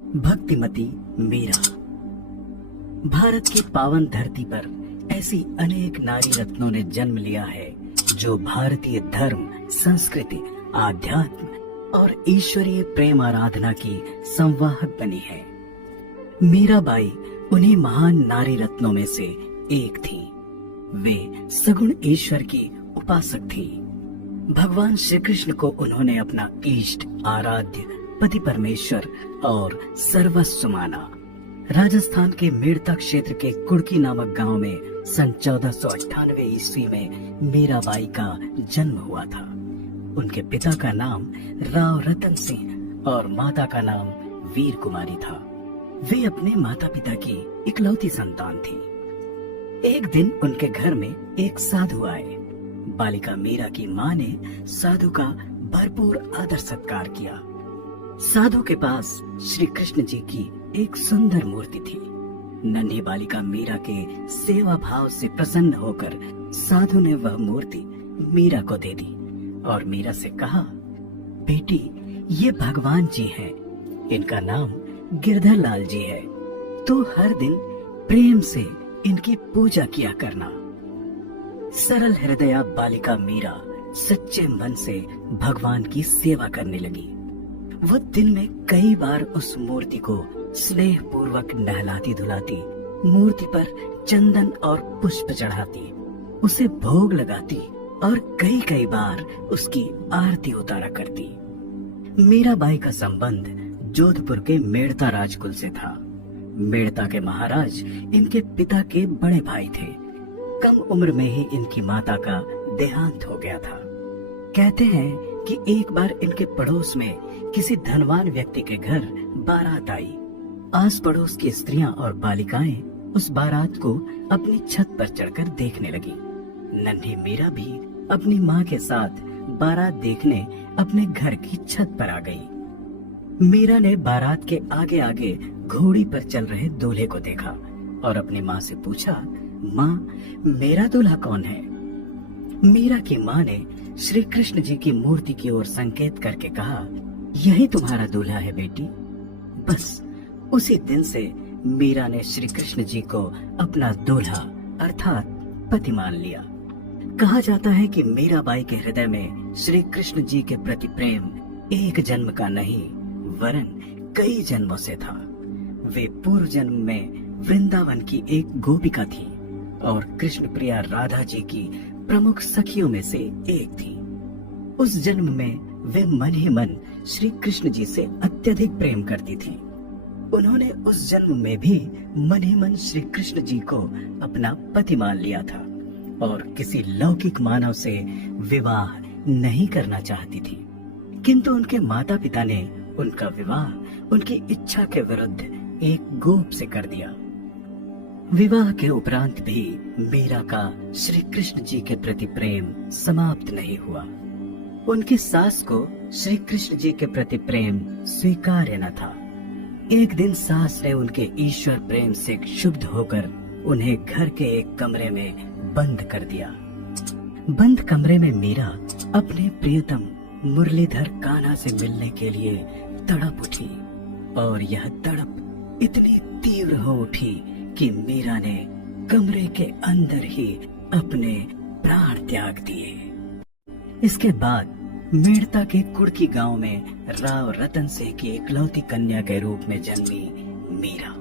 भक्तिमती मीरा। भारत की पावन धरती पर ऐसी अनेक नारी रत्नों ने जन्म लिया है जो भारतीय धर्म, संस्कृति, आध्यात्म और ईश्वरीय प्रेम आराधना की संवाहक बनी है। मीराबाई उन्हीं महान नारी रत्नों में से एक थी। वे सगुण ईश्वर की उपासक थी। भगवान श्री कृष्ण को उन्होंने अपना इष्ट, आराध्य, पति परमेश्वर और सर्वस्व माना। राजस्थान के मेड़ता क्षेत्र के कुड़की नामक गांव में सन 1498 ईस्वी में मीराबाई का जन्म हुआ था। उनके पिता का नाम राव रतन सिंह और माता का नाम वीर कुमारी था। वे अपने माता पिता की इकलौती संतान थी। एक दिन उनके घर में एक साधु आए। बालिका मीरा की माँ ने साधु का भरपूर आदर सत्कार किया। साधु के पास श्री कृष्ण जी की एक सुंदर मूर्ति थी। नन्ही बालिका मीरा के सेवा भाव से प्रसन्न होकर साधु ने वह मूर्ति मीरा को दे दी और मीरा से कहा, बेटी, ये भगवान जी हैं। इनका नाम गिरधर लाल जी है। तो हर दिन प्रेम से इनकी पूजा किया करना। सरल हृदया बालिका मीरा सच्चे मन से भगवान की सेवा करने लगी। वो दिन में कई बार उस मूर्ति को स्नेह पूर्वक नहलाती धुलाती, मूर्ति पर चंदन और पुष्प चढ़ाती, उसे भोग लगाती और कई कई बार उसकी आरती उतारा करती। मीराबाई का संबंध जोधपुर के मेड़ता राजकुल से था। मेड़ता के महाराज इनके पिता के बड़े भाई थे। कम उम्र में ही इनकी माता का देहांत हो गया था। कहते हैं कि एक बार इनके पड़ोस में किसी धनवान व्यक्ति के घर बारात आई। आस पड़ोस की स्त्रियां और बालिकाएं उस बारात को अपनी छत पर चढ़कर देखने लगी। नन्ही मीरा भी अपनी माँ के साथ बारात देखने अपने घर की छत पर आ गई। मीरा ने बारात के आगे आगे घोड़ी पर चल रहे दूल्हे को देखा और अपनी माँ से पूछा, माँ, मेरा दूल्हा कौन है? मीरा की माँ ने श्री कृष्ण जी की मूर्ति की ओर संकेत करके कहा, यही तुम्हारा दूल्हा है बेटी। बस उसी दिन से मीरा ने श्री कृष्ण जी को अपना दूल्हा अर्थात पति मान लिया। कहा जाता है कि मीराबाई के हृदय में श्री कृष्ण जी के प्रति प्रेम एक जन्म का नहीं वरन कई जन्मों से था। वे पूर्व जन्म में वृंदावन की एक गोपिका थी और कृष्ण प्रिया राधा जी की प्रमुख सखियों में से एक थी। उस जन्म में वे मन ही मन श्री कृष्ण जी से अत्यधिक प्रेम करती थी। उन्होंने उस जन्म में भी मन ही मन श्री कृष्ण जी को अपना पति मान लिया था और किसी लौकिक मानव से विवाह नहीं करना चाहती थी। किंतु उनके माता पिता ने उनका विवाह उनकी इच्छा के विरुद्ध एक गोप से कर दिया। विवाह के उपरांत भी मीरा का श्री कृष्ण जी के प्रति प्रेम समाप्त नहीं हुआ। उनकी सास को श्री कृष्ण जी के प्रति प्रेम स्वीकार्य न था। एक दिन सास ने उनके ईश्वर प्रेम से क्षुब्ध होकर उन्हें घर के एक कमरे में बंद कर दिया। बंद कमरे में मीरा अपने प्रियतम मुरलीधर कान्हा से मिलने के लिए तड़प उठी और यह तड़प इतनी तीव्र हो उठी कि मीरा ने कमरे के अंदर ही अपने प्राण त्याग दिए। इसके बाद मेड़ता के कुड़की गांव में राव रतन सिंह की इकलौती कन्या के रूप में जन्मी मीरा।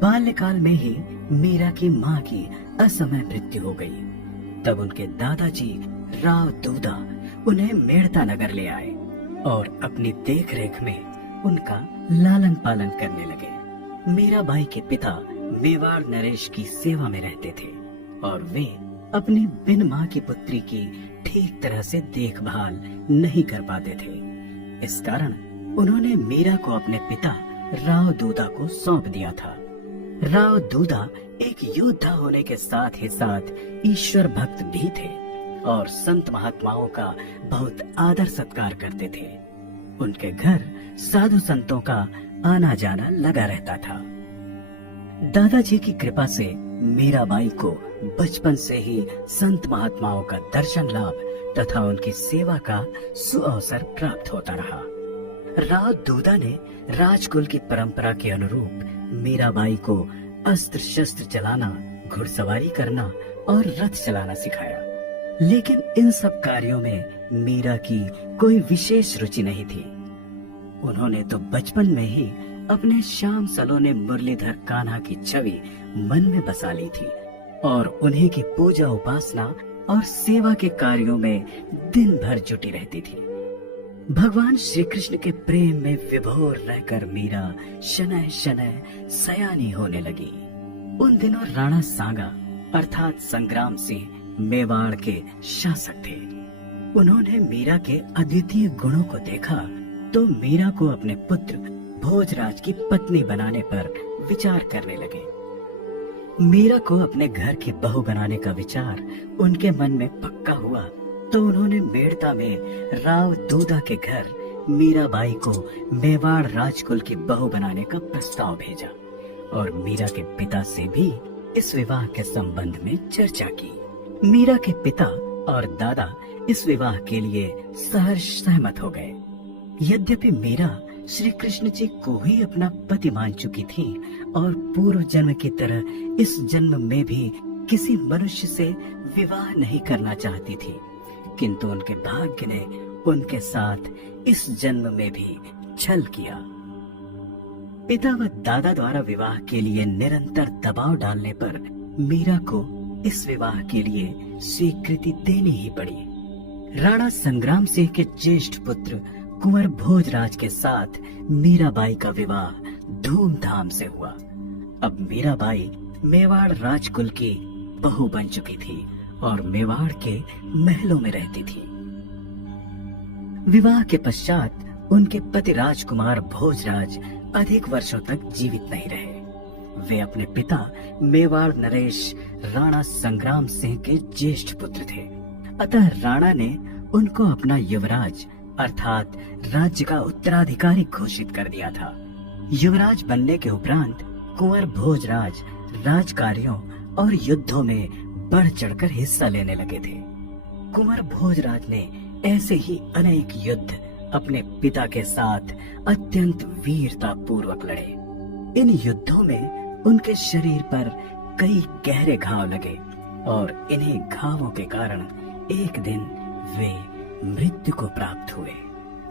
बाल्यकाल में ही मीरा की मां की असमय मृत्यु हो गई। तब उनके दादाजी राव दूदा उन्हें मेड़ता नगर ले आए और अपनी देखरेख में उनका लालन पालन करने लगे। मीराबाई के पिता मेवाड़ नरेश की सेवा में रहते थे और वे अपनी बिन मां की पुत्री की ठीक तरह से देखभाल नहीं कर पाते थे। इस कारण उन्होंने मीरा को अपने पिता राव दूदा को सौंप दिया था। राव दूदा एक योद्धा होने के साथ ही साथ ईश्वर भक्त भी थे और संत महात्माओं का बहुत आदर सत्कार करते थे। उनके घर साधु संतों का आना जाना लगा रहता था। दादाजी की कृपा से मीराबाई को बचपन से ही संत महात्माओं का दर्शन लाभ तथा उनकी सेवा का सुअवसर प्राप्त होता रहा। राव दूदा ने राजकुल की परंपरा के अनुरूप मीराबाई को अस्त्र शस्त्र चलाना, घुड़सवारी करना और रथ चलाना सिखाया। लेकिन इन सब कार्यों में मीरा की कोई विशेष रुचि नहीं थी। उन्होंने तो बचपन में ही अपने श्याम सलोने मुरलीधर कान्हा की छवि मन में बसा ली थी और उन्हीं की पूजा उपासना और सेवा के कार्यों में दिन भर जुटी रहती थी। भगवान श्री कृष्ण के प्रेम में विभोर रहकर मीरा शनैः शनैः सयानी होने लगी। उन दिनों राणा सांगा अर्थात संग्राम सिंह मेवाड़ के शासक थे। उन्होंने मीरा के अद्वितीय गुणों को देखा तो मीरा को अपने पुत्र भोजराज की पत्नी बनाने पर विचार करने लगे। मीरा को अपने घर की बहू बनाने का विचार उनके मन में पक्का हुआ तो उन्होंने मेड़ता में राव दूदा के घर मीराबाई को मेवाड़ राजकुल की बहू बनाने का प्रस्ताव भेजा और मीरा के पिता से भी इस विवाह के संबंध में चर्चा की। मीरा के पिता और दादा इस विवाह के लिए सहर्ष सहमत हो गए। यद्यपि मीरा श्री कृष्ण जी को ही अपना पति मान चुकी थी और पूर्व जन्म की तरह इस जन्म में भी किसी मनुष्य से विवाह नहीं करना चाहती थी, किंतु उनके भाग्य ने उनके साथ इस जन्म में भी छल किया। पिता व दादा द्वारा विवाह के लिए निरंतर दबाव डालने पर मीरा को इस विवाह के लिए स्वीकृति देनी ही पड़ी। राणा संग्राम सिंह के ज्येष्ठ पुत्र कुंवर भोजराज के साथ मीराबाई का विवाह धूमधाम से हुआ। अब मीराबाई मेवाड़ राजकुल की बहू बन चुकी थी और मेवाड़ के महलों में रहती थी। विवाह के पश्चात उनके पति राजकुमार भोजराज अधिक वर्षों तक जीवित नहीं रहे। वे अपने पिता मेवाड़ नरेश राणा संग्राम सिंह के ज्येष्ठ पुत्र थे। अतः राणा ने उनको अपना युवराज अर्थात राज्य का उत्तराधिकारी घोषित कर दिया था। युवराज बनने के उपरांत कुंवर भोजराज राजकार्यों और युद्धों में बढ़ चढ़कर हिस्सा लेने लगे थे। कुंवर भोजराज ने ऐसे ही अनेक युद्ध अपने पिता के साथ अत्यंत वीरता पूर्वक लड़े। इन युद्धों में उनके शरीर पर कई गहरे घाव लगे और इन्हीं घावों के कारण एक दिन वे मृत्यु को प्राप्त हुए।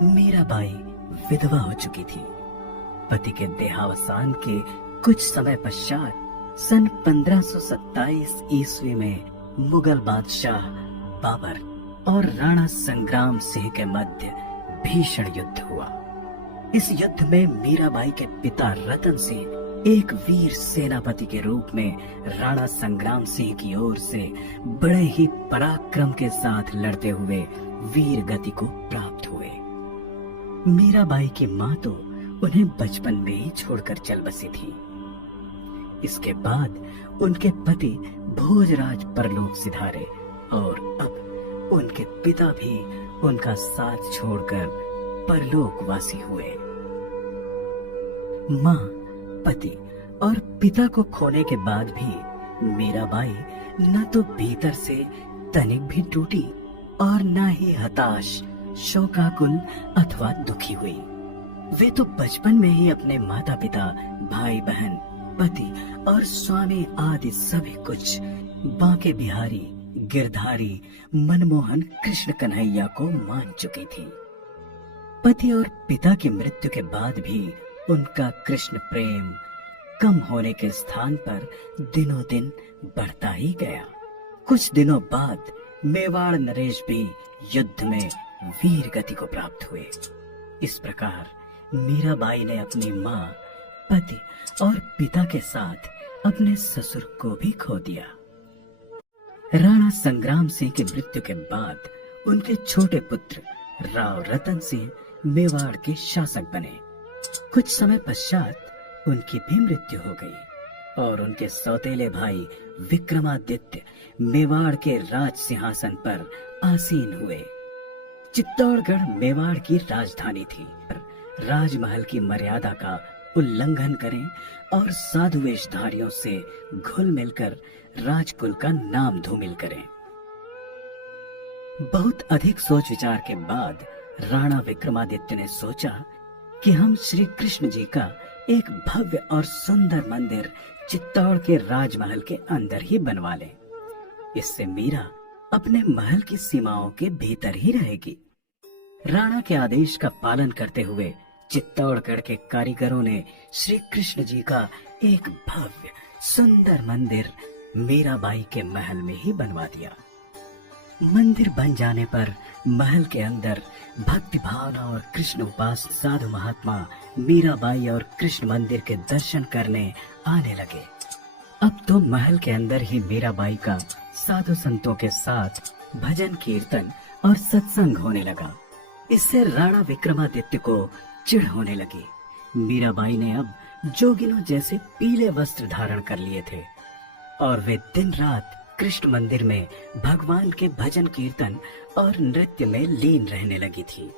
मीराबाई विधवा हो चुकी थी। पति के देहावसान के कुछ समय पश्चात सन 1527 ईस्वी में मुगल बादशाह बाबर और राणा संग्राम सिंह के मध्य भीषण युद्ध हुआ। इस युद्ध में मीराबाई के पिता रतन सिंह एक वीर सेनापति के रूप में राणा संग्राम सिंह की ओर से बड़े ही पराक्रम के साथ लड़ते हुए वीर गति को प्राप्त हुए। मीराबाई की माँ तो उन्हें बचपन में ही छोड़कर चल बसी थी। इसके बाद उनके पति भोजराज परलोक सिधारे और अब उनके पिता भी उनका साथ छोड़कर परलोकवासी हुए। माँ, पति और पिता को खोने के बाद भी मीराबाई न तो भीतर से तनिक भी टूटी और न ही हताश, शोकाकुल अथवा दुखी हुई। वे तो बचपन में ही अपने माता पिता, भाई बहन, पति और स्वामी आदि सभी कुछ बांके बिहारी, गिरधारी, मनमोहन कृष्ण कन्हैया को मान चुकी थी। पति और पिता की मृत्यु के बाद भी उनका कृष्ण प्रेम कम होने के स्थान पर दिनों दिन बढ़ता ही गया। कुछ दिनों बाद मेवाड़ नरेश भी युद्ध में वीर गति को प्राप्त हुए। इस प्रकार मीराबाई ने अपनी माँ, पति और पिता के साथ अपने ससुर को भी खो दिया। राणा संग्राम सिंह की मृत्यु के बाद उनके छोटे पुत्र राव रतन सिंह मेवाड़ के शासक बने। कुछ समय पश्चात उनकी भी मृत्यु हो गई और उनके सौतेले भाई विक्रमादित्य मेवाड़ के राज सिंहासन पर आसीन हुए। चित्तौड़गढ़ मेवाड़ की राजधानी थी। राजमहल की मर्यादा का उल्लंघन करें और साधु वेशधारियों से घुल मिलकर राजकुल का नाम धूमिल करें। बहुत अधिक सोच विचार के बाद राणा विक्रमादित्य ने सोचा कि हम श्री कृष्ण जी का एक भव्य और सुंदर मंदिर चित्तौड़ के राजमहल के अंदर ही बनवा लें। इससे मीरा अपने महल की सीमाओं के भीतर ही रहेगी। राणा के आदेश का पालन करते हुए चित्तौड़गढ़ के कारीगरों ने श्री कृष्ण जी का एक भव्य सुंदर मंदिर मीराबाई के महल में ही बनवा दिया। मंदिर बन जाने पर महल के अंदर भक्ति भावना और कृष्ण उपासक साधु महात्मा मीराबाई और कृष्ण मंदिर के दर्शन करने आने लगे। अब तो महल के अंदर ही मीराबाई का साधु संतों के साथ भजन कीर्तन और सत्संग होने लगा। इससे राणा विक्रमादित्य को चिढ़ होने लगी। मीराबाई ने अब जोगिनों जैसे पीले वस्त्र धारण कर लिए थे और वे दिन रात कृष्ण मंदिर में भगवान के भजन कीर्तन और नृत्य में लीन रहने लगी थी।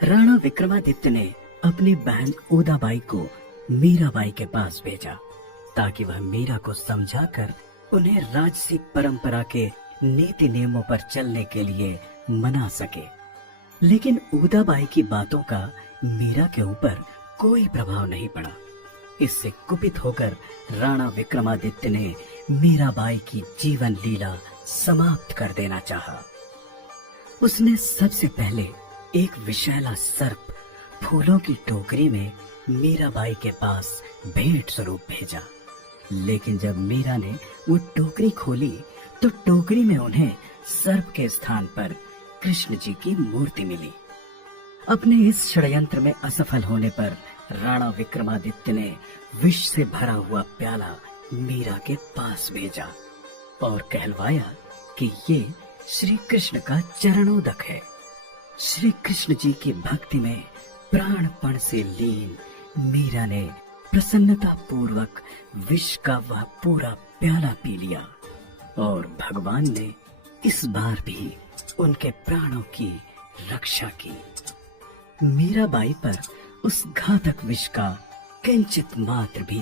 राणा विक्रमादित्य ने अपनी बहन उदाबाई को मीराबाई के पास भेजा ताकि वह मीरा को समझाकर उन्हें राजसी परंपरा के नीति नियमों पर चलने के लिए मना सके। लेकिन उदाबाई की बातों का मीरा के ऊपर कोई प्रभाव नहीं पड़ा। इससे कुपित होकर राणा विक्रमादित्य ने मीराबाई की जीवन लीला समाप्त कर देना चाहा। उसने सबसे पहले एक विषैला सर्प फूलों की टोकरी में मीराबाई के पास भेंट स्वरूप भेजा। लेकिन जब मीरा ने वो टोकरी खोली तो टोकरी में उन्हें सर्प के स्थान पर कृष्ण जी की मूर्ति मिली। अपने इस षड्यंत्र में असफल होने पर राणा विक्रमादित्य ने विष से भरा हुआ प्याला मीरा के पास भेजा और कहलवाया कि ये श्री कृष्ण का चरणोदक है। श्री कृष्ण जी की भक्ति में प्राणपण से लीन मीरा ने प्रसन्नता पूर्वक विष का वह पूरा प्याला पी लिया और भगवान ने इस बार भी उनके प्राणों की रक्षा की। मीराबाई पर उस घातक विष का किंचित मात्र भी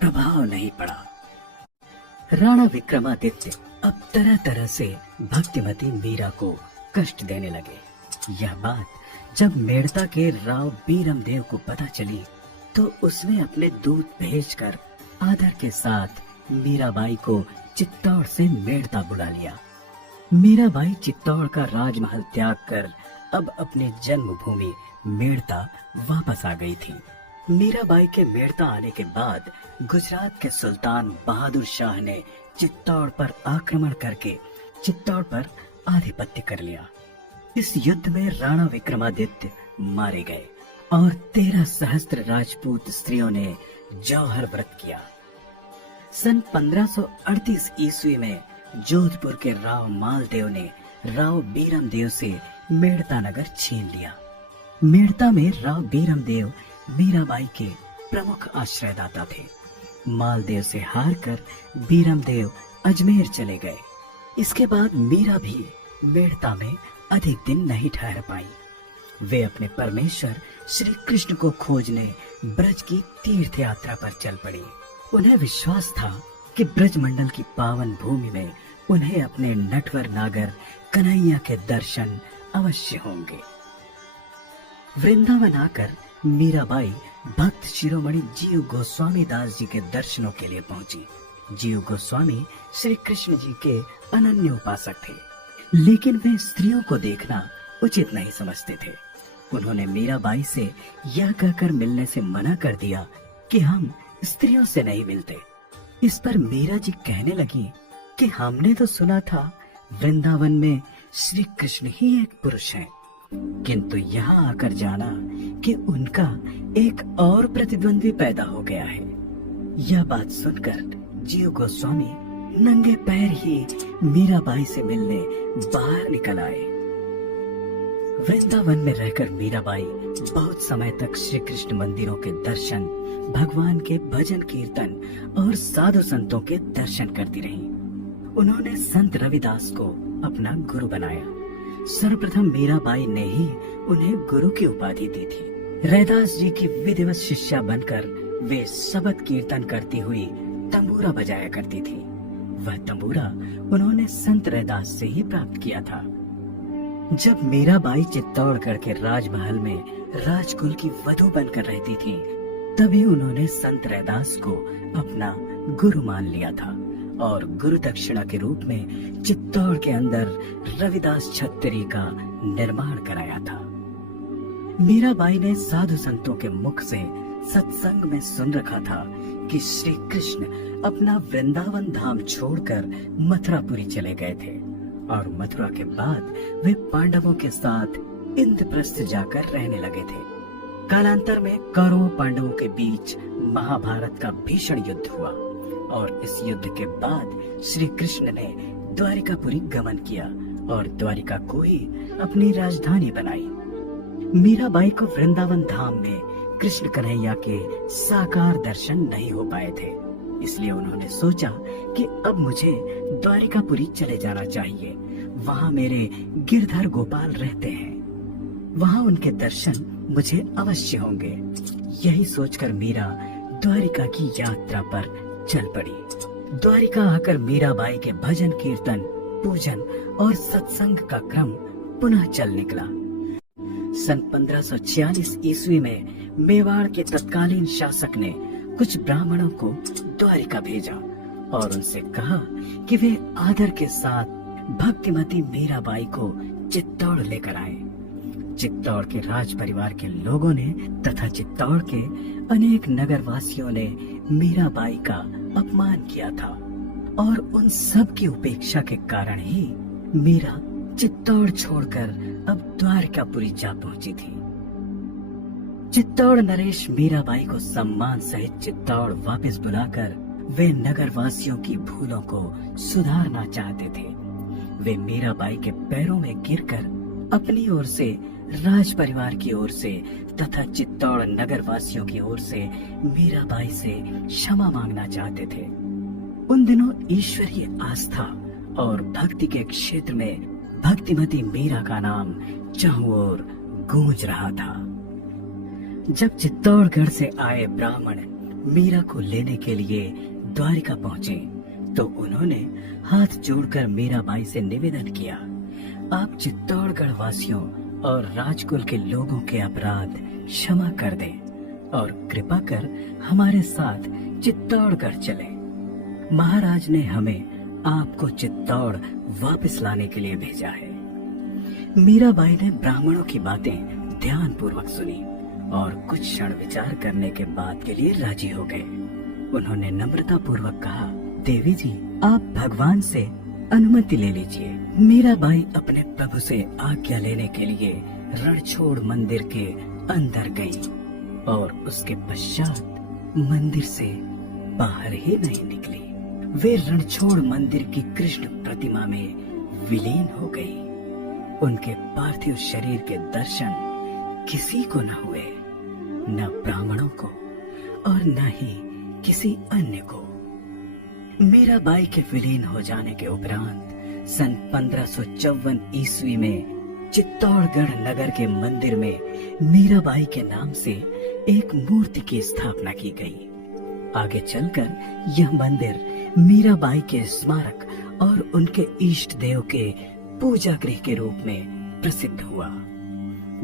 प्रभाव नहीं पड़ा। राणा विक्रमादित्य अब तरह तरह से भक्तिमती मीरा को कष्ट देने लगे। यह बात जब मेड़ता के राव बीरमदेव को पता चली तो उसने अपने दूत भेजकर आदर के साथ मीराबाई को चित्तौड़ से मेड़ता बुला लिया। मीराबाई चित्तौड़ का राजमहल त्याग कर अब अपनी जन्मभूमि मेड़ता वापस आ गई थी। मीराबाई के मेड़ता आने के बाद गुजरात के सुल्तान बहादुर शाह ने चित्तौड़ पर आक्रमण करके चित्तौड़ पर आधिपत्य कर लिया। इस युद्ध में राणा विक्रमादित्य मारे गए और 13 सहस्त्र राजपूत स्त्रियों ने जौहर व्रत किया। सन 1538 ईस्वी में जोधपुर के राव मालदेव ने राव बीरमदेव से मेड़ता नगर छीन लिया। मेड़ता में राव बीरमदेव मीराबाई के प्रमुख आश्रयदाता थे। मालदेव से हारकर बीरमदेव अजमेर चले गए। इसके बाद मीरा भी मेड़ता में अधिक दिन नहीं ठहर पाई। वे अपने परमेश्वर श्री कृष्ण को खोजने ब्रज की तीर्थ यात्रा पर चल पड़ी। उन्हें विश्वास था कि ब्रज मंडल की पावन भूमि में उन्हें अपने नटवर नागर कन्हैया के दर्शन अवश्य होंगे। वृंदावन आकर मीराबाई भक्त शिरोमणि जीव गोस्वामी दास जी के दर्शनों के लिए पहुंची। जीव गोस्वामी श्री कृष्ण जी के अनन्य उपासक थे, लेकिन वे स्त्रियों को देखना उचित नहीं समझते थे। उन्होंने मीराबाई से यह कहकर मिलने से मना कर दिया कि हम स्त्रियों से नहीं मिलते। इस पर मीरा जी कहने लगी कि हमने तो सुना था वृंदावन में श्री कृष्ण ही एक पुरुष हैं, किंतु यहाँ आकर जाना कि उनका एक और प्रतिद्वंद्वी पैदा हो गया है। यह बात सुनकर जीव गोस्वामी नंगे पैर ही मीराबाई से मिलने बाहर निकल आए। वृंदावन में रहकर मीराबाई बहुत समय तक श्री कृष्ण मंदिरों के दर्शन, भगवान के भजन कीर्तन और साधु संतों के दर्शन करती रही। उन्होंने संत रविदास को अपना गुरु बनाया। सर्वप्रथम मीराबाई ने ही उन्हें गुरु की उपाधि दी थी। रैदास जी की विधिवत शिष्या बनकर वे शबद कीर्तन करती हुई तंबूरा बजाया करती थी। वह तंबूरा उन्होंने संत रैदास से ही प्राप्त किया था। जब मीराबाई चित्तौड़गढ़ के राजमहल में राजकुल की वधू बनकर रहती थीं, तभी उन्होंने संत रैदास को अपना गुरु मान लिया था और गुरु दक्षिणा के रूप में चित्तौड़ के अंदर रविदास छत्तरी का निर्माण कराया था। मीराबाई ने साधु संतों के मुख से सत्संग में सुन रखा था कि श्री कृष्ण अपना वृंदावन धाम छोड़कर मथुरापुरी चले गए थे और मथुरा के बाद वे पांडवों के साथ इंद्रप्रस्थ जाकर रहने लगे थे। कालांतर में कौरवों पांडवों के बीच महाभारत का भीषण युद्ध हुआ और इस युद्ध के बाद श्री कृष्ण ने द्वारिकापुरी गमन किया और द्वारिका को ही अपनी राजधानी बनाई। मीराबाई को वृंदावन धाम में कृष्ण कन्हैया के साकार दर्शन नहीं हो पाए थे, इसलिए उन्होंने सोचा कि अब मुझे द्वारिकापुरी चले जाना चाहिए। वहाँ मेरे गिरधर गोपाल रहते हैं, वहाँ उनके दर्शन मुझे अवश्य होंगे। यही सोचकर मीरा द्वारिका की यात्रा पर चल पड़ी। द्वारिका आकर मीराबाई के भजन कीर्तन, पूजन और सत्संग का क्रम पुनः चल निकला। सन 1546 ईस्वी में मेवाड़ के तत्कालीन शासक ने कुछ ब्राह्मणों को द्वारिका भेजा और उनसे कहा कि वे आदर के साथ भक्तिमती मीराबाई को चित्तौड़ लेकर आए। चित्तौड़ के राज परिवार के लोगों ने तथा चित्तौड़ के अनेक नगरवासियों ने मीराबाई का अपमान किया था और उन सब की उपेक्षा के कारण ही मीरा चित्तौड़ छोड़कर अब द्वारकापुरी जा पहुंची थी। चित्तौड़ नरेश मीराबाई को सम्मान सहित चित्तौड़ वापस बुलाकर वे नगरवासियों की भूलों को सुधारना चाहते थे। वे मीराबाई के पैरों में गिरकर अपनी ओर से, राज परिवार की ओर से तथा चित्तौड़ नगरवासियों की ओर से मीराबाई से क्षमा मांगना चाहते थे। उन दिनों ईश्वरीय आस्था और भक्ति के क्षेत्र में भक्तिमती मीरा का नाम चारों ओर गूंज रहा था। जब चित्तौड़गढ़ से आए ब्राह्मण मीरा को लेने के लिए द्वारिका पहुंचे तो उन्होंने हाथ जोड़कर मीराबाई से निवेदन किया, आप चित्तौड़गढ़ वासियों और राजकुल के लोगों के अपराध क्षमा कर दें और कृपा कर हमारे साथ चित्तौड़गढ़ चलें। महाराज ने हमें आपको चित्तौड़ वापस लाने के लिए भेजा है। मीराबाई ने ब्राह्मणों की बातें ध्यान पूर्वक सुनी और कुछ क्षण विचार करने के बाद के लिए राजी हो गए। उन्होंने नम्रता पूर्वक कहा, देवी जी, आप भगवान से अनुमति ले लीजिए। मीराबाई अपने प्रभु से आज्ञा लेने के लिए रणछोड़ मंदिर के अंदर गई और उसके पश्चात मंदिर से बाहर ही नहीं निकली। वे रणछोड़ मंदिर की कृष्ण प्रतिमा में विलीन हो गई। उनके पार्थिव शरीर के दर्शन किसी को न हुए, न ब्राह्मणों को और न ही किसी अन्य को। मीराबाई के विलीन हो जाने के उपरांत सन 1554 ईस्वी में चित्तौड़गढ़ नगर के मंदिर में मीराबाई के नाम से एक मूर्ति की स्थापना की गई। आगे चलकर यह मंदिर मीराबाई के स्मारक और उनके इष्ट देव के पूजा गृह के रूप में प्रसिद्ध हुआ।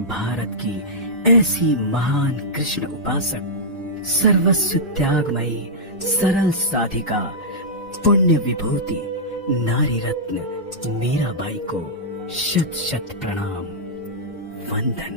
भारत की ऐसी महान कृष्ण उपासक, सर्वस्व त्यागमयी, सरल साधिका, पुण्य विभूति, नारी रत्न मीराबाई को शत शत प्रणाम, वंदन।